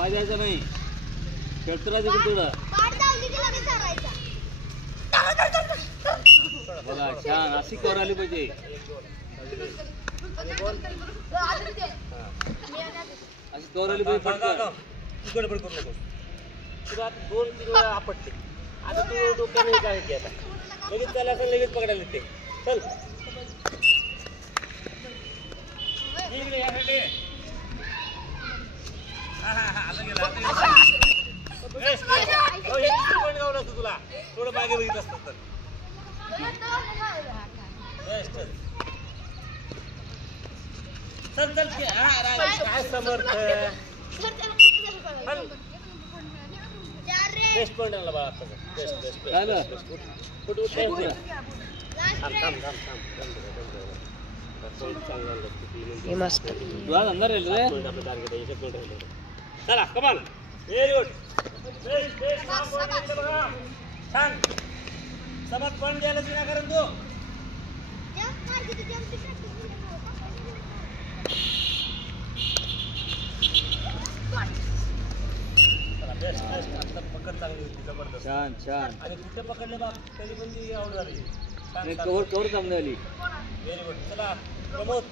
पाय द्यायचा नाही खेळतो राहायचं थोडं बघा छान अशी कवर आली पाहिजे अशी कवर आली पाहिजे तिकडे पण करू नको तुला आता 2-3 वेळा आपटते आता तू डोक्याने काय की आता लगेच त्याला असं लगेच पकडायला येते चल इकडे याकडे आता गेला हो हे पण गाव नसतं तुला थोडं मागे बघित असतं तर चल चल काय समर्थ बेस्ट पॉइंट आला बाळा आता बेस्ट झालं फुट हे मस्त तुला अंदर येईल रे आपलं टार्गेट आहे 1 मिनिट राहिलं चला कमाल व्हेरी गुड बघा छान समर्थ पॉइंट द्यायला विनाकारण तू बेस्ट बेस्ट आता पकड चांगली होती जबरदस्त छान छान आणि कुठे पकडले बाप तरी पण ती आउट झाली कवर कवर चांगली आली व्हेरी गुड चला प्रमोद